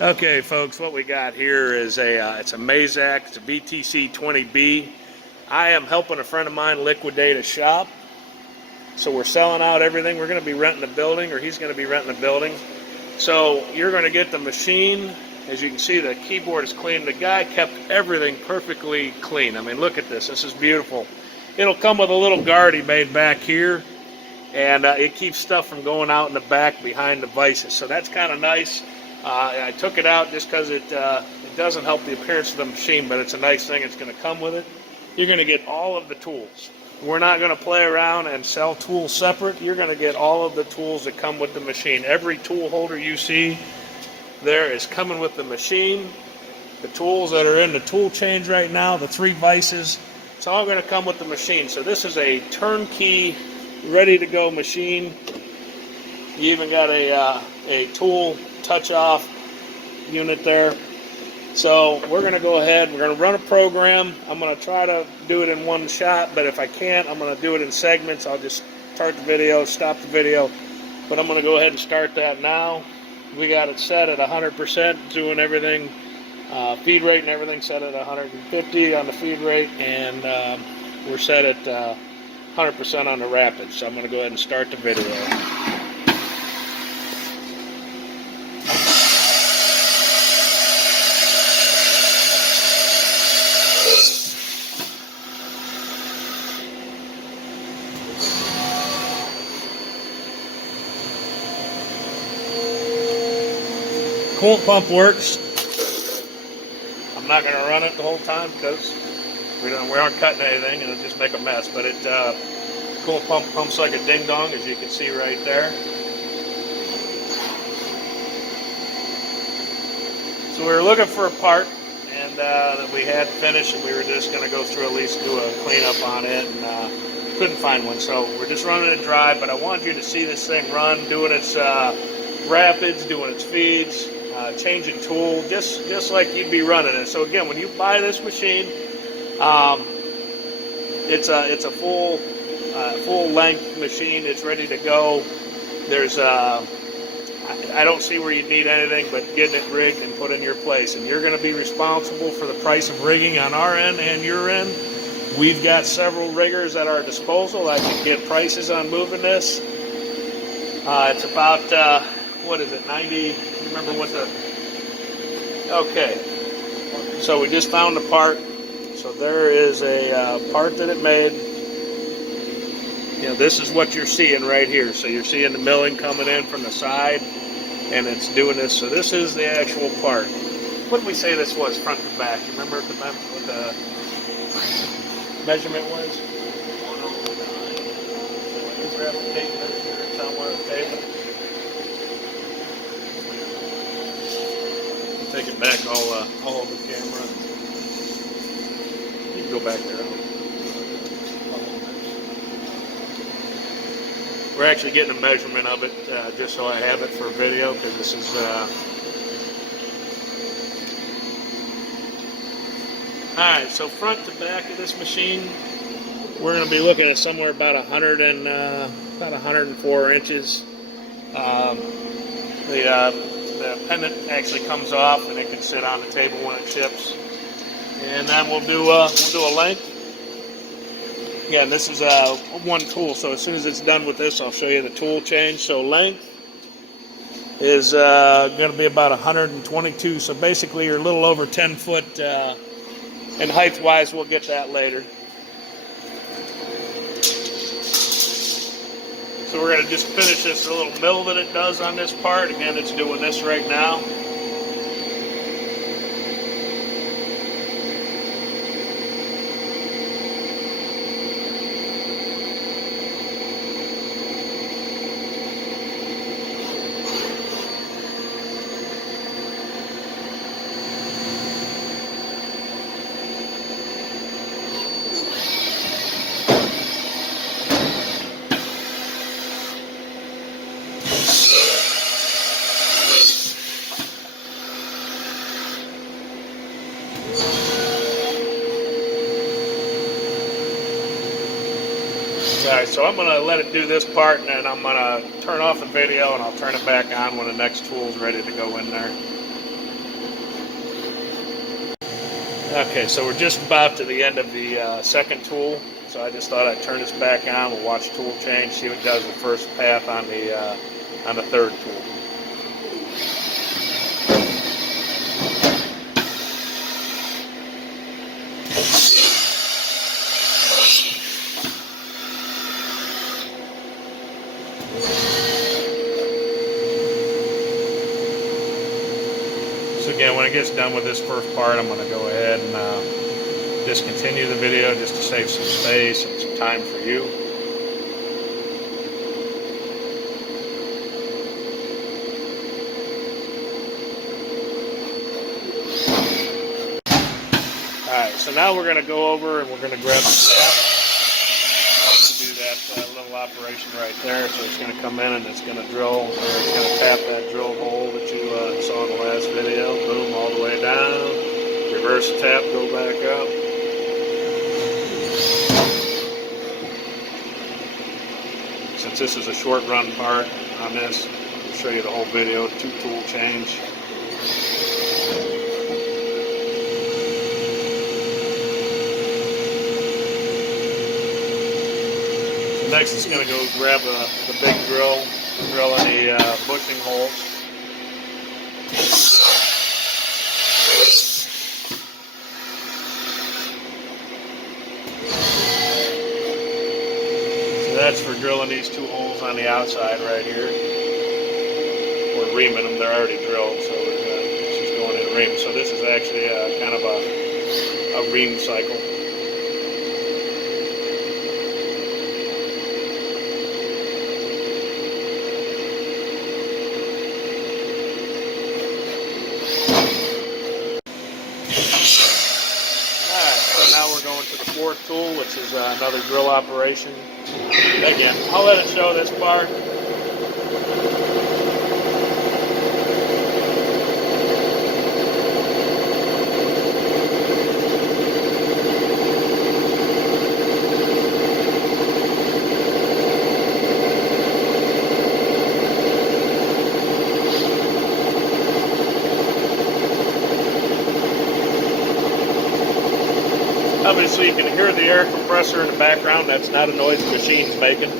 Okay, folks, what we got here is it's a Mazak, it's a VTC20B. I am helping a friend of mine liquidate a shop. So we're selling out everything. We're going to be renting the building, or he's going to be renting the building. So you're going to get the machine. As you can see, the keyboard is clean. The guy kept everything perfectly clean. I mean, look at this. This is beautiful. It'll come with a little guard he made back here, and it keeps stuff from going out in the back behind the vices. So that's kind of nice. I took it out just because it doesn't help the appearance of the machine, but it's a nice thing. It's going to come with it. You're going to get all of the tools. We're not going to play around and sell tools separate. You're going to get all of the tools that come with the machine. Every tool holder you see there is coming with the machine. The tools that are in the tool change right now, the 3 vices, it's all going to come with the machine. So this is a turnkey, ready-to-go machine. You even got a tool touch-off unit there. So we're going to go ahead, we're going to run a program. I'm going to try to do it in one shot, but if I can't, I'm going to do it in segments. I'll just start the video, stop the video, but I'm going to go ahead and start that now. We got it set at 100%, doing everything, feed rate and everything set at 150 on the feed rate, and we're set at 100% on the rapid. So I'm going to go ahead and start the video. Coolant pump works. I'm not going to run it the whole time because we aren't cutting anything and it'll just make a mess. But it coolant pump pumps like a ding dong, as you can see right there. So we were looking for a part, and that we had finished, and we were just going to go through, at least do a cleanup on it, and couldn't find one. So we're just running it dry. But I wanted you to see this thing run, doing its rapids, doing its feeds. Changing tool, just like you'd be running it. So again, when you buy this machine, it's a full length machine. It's ready to go. There's I don't see where you need anything but getting it rigged and put in your place. And you're going to be responsible for the price of rigging on our end and your end. We've got several riggers at our disposal. I can get prices on moving this. It's about what is it, 90? Remember what the, okay, so we just found the part. So there is a part that it made. You know, this is what you're seeing right here. So you're seeing the milling coming in from the side, and it's doing this. So this is the actual part. What did we say this was, front to back? You remember what the measurement was? 109. You grab the tape measure somewhere on the table. Take it back all over the camera. You can go back there. We're actually getting a measurement of it just so I have it for video, because this is alright, so front to back of this machine, we're going to be looking at somewhere about 104 inches. The pendant actually comes off, and it can sit on the table when it ships. And then we'll do a length. Again, this is one tool, so as soon as it's done with this, I'll show you the tool change. So length is going to be about 122. So basically, you're a little over 10 foot. And height-wise, we'll get that later. So we're going to just finish this little mill that it does on this part. Again, it's doing this right now. Alright, so I'm going to let it do this part, and then I'm going to turn off the video, and I'll turn it back on when the next tool is ready to go in there. Okay, so we're just about to the end of the second tool. So I just thought I'd turn this back on. We'll watch tool change, see what it does the first path on the third tool. So again, when it gets done with this first part, I'm going to go ahead and discontinue the video just to save some space and some time for you. Alright, so now we're going to go over and we're going to grab the tap to do that little operation right there. So it's going to come in and it's going to drill, or it's going to tap that drill hole that you saw in the last video. Boom, all the way down. Reverse tap, go back up. Since this is a short run part on this, I'll show you the whole video, 2 tool change. So next it's going to go grab the big drill any bushing holes. That's for drilling these 2 holes on the outside right here. We're reaming them, they're already drilled, so it's just going in ream. So this is actually kind of a ream cycle. Alright, so now we're going to the 4th tool, which is another drill operation. Again, I'll let it show this part. Obviously you can hear the air compressor in the background. That's not a noise the machine's making.